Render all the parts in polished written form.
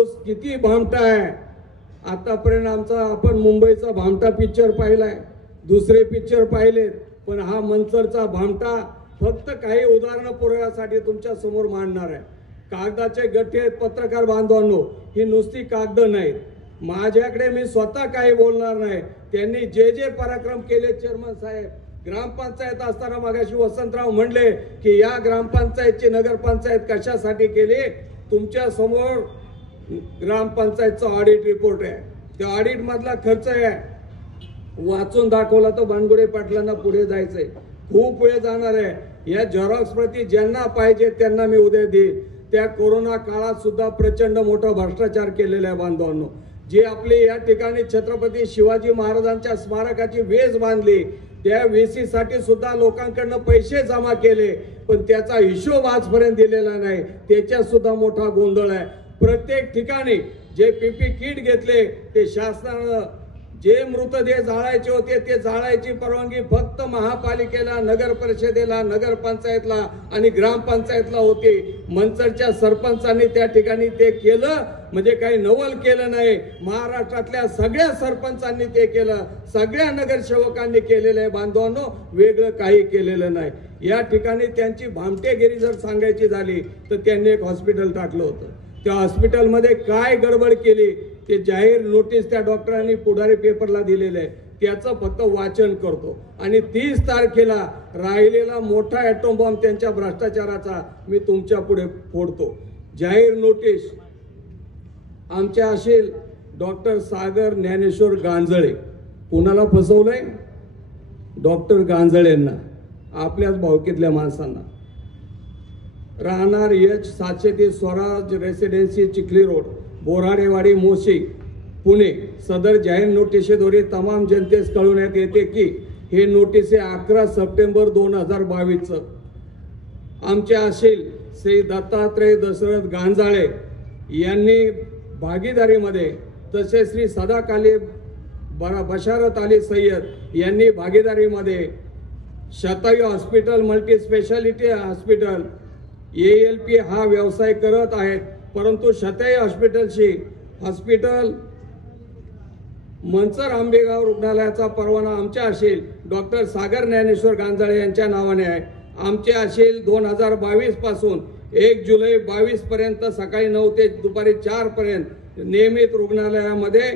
माणूस किती भामटा आहे. आतापर्यंत आपण मुंबईचा भामटा पिक्चर पाहिलाय, दुसरे पिक्चर पाहिलेत, पण हा मंचरचा भामटा फक्त काही उदाहरणं पुरवण्यासाठी तुमच्या समोर मांडणार आहे. कागदाचे गठ्ठे आहेत पत्रकार बांधवांनो, ही नुसती कागद नाहीत. माझ्याकडे मी स्वतः काही बोलणार नाही. त्यांनी जे जे पराक्रम केले चेअरमन साहेब, ग्रामपंचायत असताना मगाशी वसंतराव म्हणले की या ग्रामपंचायतची नगरपंचायत कशासाठी केली. तुमच्या समोर ग्रामपंचायतचा ऑडिट रिपोर्ट आहे. त्या ऑडिट मधला खर्च आहे, वाचून दाखवला तर बानगुडे पाटलांना पुढे जायचंय, खूप वेळ जाणार आहे. या झेरॉक्स प्रति ज्यांना पाहिजे त्यांना मी उद्या देईन. त्या कोरोना काळात सुद्धा प्रचंड मोठा भ्रष्टाचार केलेला आहे बांधवांनो. जे आपले या ठिकाणी छत्रपती शिवाजी महाराजांच्या स्मारकाची वेस बांधली, त्या वेसीसाठी सुद्धा लोकांकडनं पैसे जमा केले, पण त्याचा हिशोब आजपर्यंत दिलेला नाही. त्याच्यात सुद्धा मोठा गोंधळ आहे. प्रत्येक ठिकाणी जे पीपी किट घेतले ते शासनानं, जे मृतदेह जाळायचे होते ते जाळायची परवानगी फक्त महापालिकेला, नगर परिषदेला, नगरपंचायतला आणि ग्रामपंचायतला होती. मंचरच्या सरपंचांनी त्या ठिकाणी ते केलं, म्हणजे काही नवल केलं नाही. महाराष्ट्रातल्या सगळ्या सरपंचांनी ते केलं, सगळ्या नगरसेवकांनी केलेलं आहे बांधवांनो, वेगळं काही केलेलं नाही. या ठिकाणी त्यांची भामटेगिरी जर सांगायची झाली तर त्यांनी एक हॉस्पिटल टाकलं होतं. त्या हॉस्पिटलमध्ये काय गडबड केली ते जाहीर नोटीस त्या डॉक्टरांनी पुढारी पेपरला दिलेलं आहे. त्याचं फक्त वाचन करतो आणि 30 तारखेला राहिलेला मोठा ॲटॉम बॉम्ब त्यांच्या भ्रष्टाचाराचा मी तुमच्या पुढे फोडतो. जाहीर नोटीस आमच्या असेल डॉक्टर सागर ज्ञानेश्वर गांजळे. कुणाला फसवलंय? डॉक्टर गांजळेंना, आपल्याच भावकीतल्या माणसांना. राहणार H730 Swaraj residency Chikhali road, Boradewadi, Moshi, Pune. सदर जाहीर नोटिसेद्वारे तमाम जनतेस कळवण्यात येते की हे नोटीस 11 सप्टेंबर 2022 आमचे असेल श्री दत्तात्रय दशरथ गांजाळे यांनी भागीदारीमध्ये, तसेच श्री सदाकाली बशारत अली सय्यद यांनी भागीदारीमध्ये Shatayu hospital multi speciality hospital ALP हा व्यवसाय करत आहेत. परंतु शतायू हॉस्पिटल मंचर आंबेगाव रुग्णालयाचा परवाना आमच्या असेल डॉक्टर सागर ज्ञानेश्वर गांजाळे यांच्या नावाने आहे. आमचे असेल 2022 पासून 1 जुलै 22 पर्यंत सकाळी 9 ते दुपारी 4 पर्यंत नियमित रुग्णालयामध्ये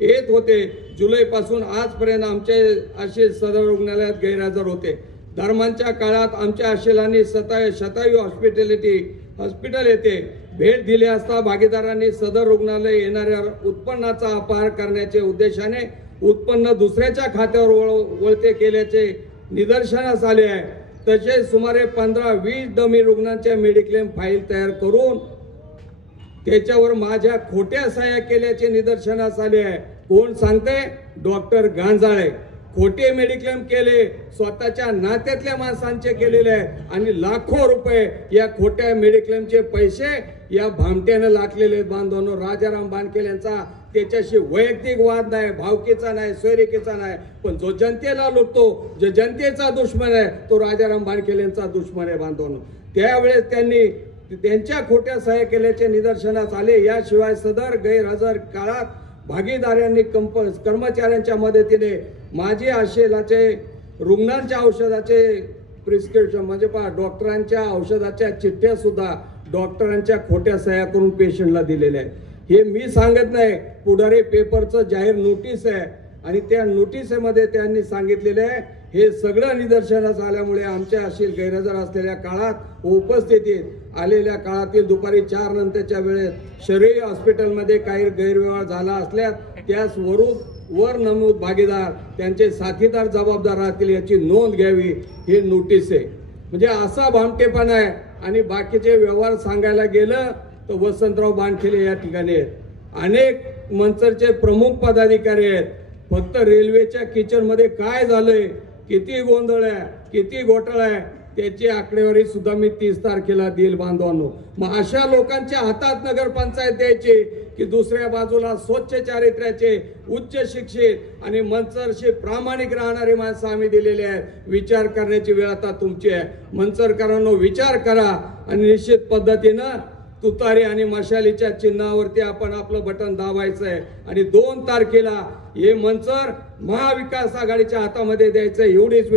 येत होते. जुलै पासून आजपर्यंत आमचे असेल सदर रुग्णालयात गैरहजर होते. दरम्यानच्या काळात आमच्या असेलांनी शतायू हॉस्पिटल येथे भेट दिली असता भागीदारांनी सदर रुग्णालय येणाऱ्या उत्पन्नाचा अपहार करण्याच्या उद्देशाने उत्पन्न दुसऱ्याच्या खात्यावर वळते केल्याचे निदर्शनास आले आहे. तसेच सुमारे 15-20 डमी रुग्णांच्या मेडिक्लेम फाईल तयार करून त्याच्यावर माझ्या खोट्या सह्या केल्याचे निदर्शनास आले आहे. कोण सांगते? डॉक्टर गांजाळे. खोटे मेडिक्लेम केले, स्वतःच्या नात्यातल्या माणसांचे केलेले आहेत आणि लाखो रुपये या खोट्या मेडिक्लेमचे पैसे या भामट्याने लाटलेले बांधवांनो. राजाराम बानखेल यांचा त्याच्याशी वैयक्तिक वाद नाही, भावकीचा नाही, सोयरिकीचा नाही, पण जो जनतेला लुटतो, जो जनतेचा दुश्मन आहे तो राजाराम बानखेल यांचा दुश्मन आहे बांधवांनो. त्यावेळेस त्यांनी त्यांच्या खोट्या सह्या केल्याचे निदर्शनास आले. याशिवाय सदर गैरहजर काळात भागीदारांनी कर्मचाऱ्यांच्या मदतीने माझे असेलाचे रुग्णांच्या औषधाचे प्रिस्क्रिप्शन म्हणजे डॉक्टरांच्या औषधाच्या चिठ्ठ्या सुद्धा डॉक्टरांच्या खोट्या सह्या करून पेशंटला दिलेल्या आहेत. हे मी सांगत नाही, पुढारी पेपरचं जाहीर नोटीस आहे आणि त्या नोटीसमध्ये त्यांनी सांगितलेले आहे. हे सगळं निदर्शनास आल्यामुळे आमच्या असेल गैरहजर असलेल्या काळात उपस्थितीत आलेल्या काळातील दुपारी 4 नंतरच्या वेळेत शरयू हॉस्पिटलमध्ये काही गैरव्यवहार झाला असल्यास त्यास वर नमूद भागीदार त्यांचे साथीदार जबाबदार राहतील याची नोंद घ्यावी, हे नोटीस आहे. म्हणजे असा भामटेपणा आहे. आणि बाकीचे व्यवहार सांगायला गेलं तर वसंतराव बानखेले या ठिकाणी आहेत, अनेक मंचरचे प्रमुख पदाधिकारी आहेत. फक्त रेल्वेच्या किचनमध्ये काय झालंय, किती गोंधळ आहे, किती घोटाळा आहे, त्याची आकडेवारी सुद्धा मी 30 तारखेला देईल बांधवांनो. मग अशा लोकांच्या हातात नगरपंचायत द्यायची की दुसऱ्या बाजूला स्वच्छ चारित्र्याचे, उच्च शिक्षित आणि मंचरशी प्रामाणिक राहणारे माणसं आम्ही दिलेले आहेत. विचार करण्याची वेळ आता तुमची आहे. मंचरकरांनो विचार करा आणि निश्चित पद्धतीनं तुतारी आणि मशालीच्या चिन्हावरती आपण आपलं बटन दाबायचं आहे आणि 2 तारखेला हे मंचर महाविकास आघाडीच्या हातामध्ये द्यायचं एवढीच